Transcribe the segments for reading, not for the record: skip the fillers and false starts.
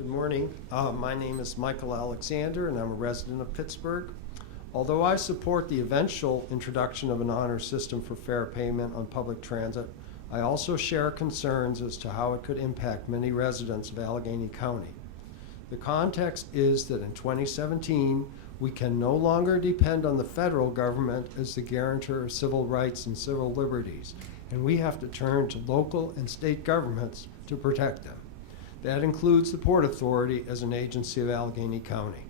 Good morning. My name is Michael Alexander, and I'm a resident of Pittsburgh. Although I support the eventual introduction of an honor system for fare payment on public transit, I also share concerns as to how it could impact many residents of Allegheny County. The context is that in 2017, we can no longer depend on the federal government as the guarantor of civil rights and civil liberties, and we have to turn to local and state governments to protect them. That includes the Port Authority as an agency of Allegheny County.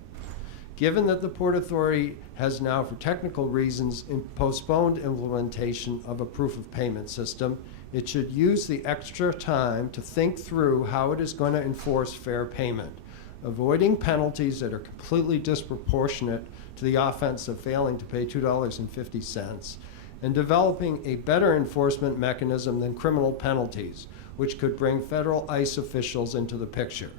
Given that the Port Authority has now, for technical reasons, postponed implementation of a proof of payment system, it should use the extra time to think through how it is going to enforce fair payment, avoiding penalties that are completely disproportionate to the offense of failing to pay $2.50, and developing a better enforcement mechanism than criminal penalties, which could bring federal ICE officials into the picture.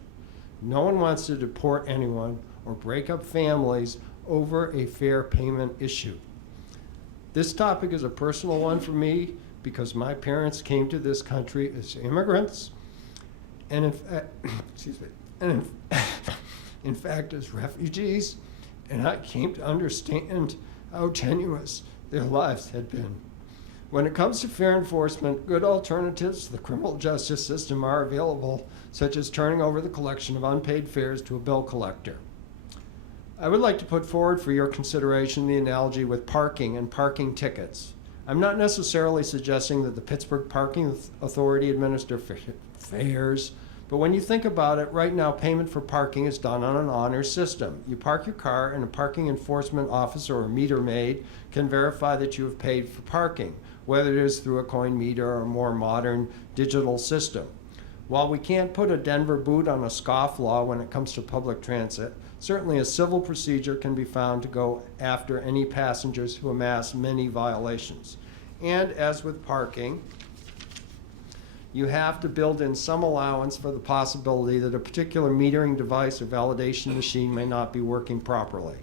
No one wants to deport anyone or break up families over a fair payment issue. This topic is a personal one for me because my parents came to this country as immigrants and in fact as refugees, and I came to understand how tenuous their lives had been. When it comes to fair enforcement, good alternatives to the criminal justice system are available, such as turning over the collection of unpaid fares to a bill collector. I would like to put forward for your consideration the analogy with parking and parking tickets. I'm not necessarily suggesting that the Pittsburgh Parking Authority administer fares, but when you think about it, right now payment for parking is done on an honor system. You park your car and a parking enforcement officer or meter maid can verify that you have paid for parking, whether it is through a coin meter or a more modern digital system. While we can't put a Denver boot on a scofflaw when it comes to public transit, certainly a civil procedure can be found to go after any passengers who amass many violations. And as with parking, you have to build in some allowance for the possibility that a particular metering device or validation machine may not be working properly.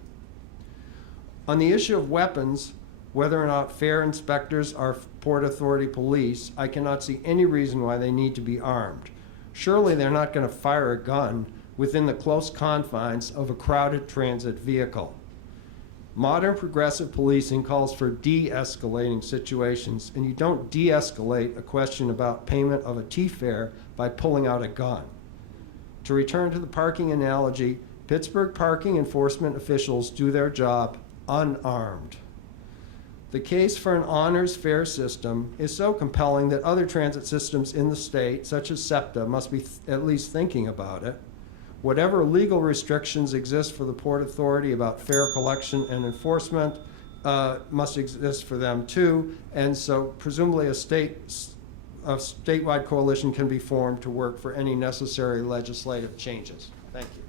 On the issue of weapons, whether or not fare inspectors are Port Authority police, I cannot see any reason why they need to be armed. Surely they're not going to fire a gun within the close confines of a crowded transit vehicle. Modern progressive policing calls for de-escalating situations, and you don't de-escalate a question about payment of a T-fare by pulling out a gun. To return to the parking analogy, Pittsburgh parking enforcement officials do their job unarmed. The case for an honors fare system is so compelling that other transit systems in the state, such as SEPTA, must be at least thinking about it. Whatever legal restrictions exist for the Port Authority about fare collection and enforcement must exist for them too, and so presumably a statewide coalition can be formed to work for any necessary legislative changes. Thank you.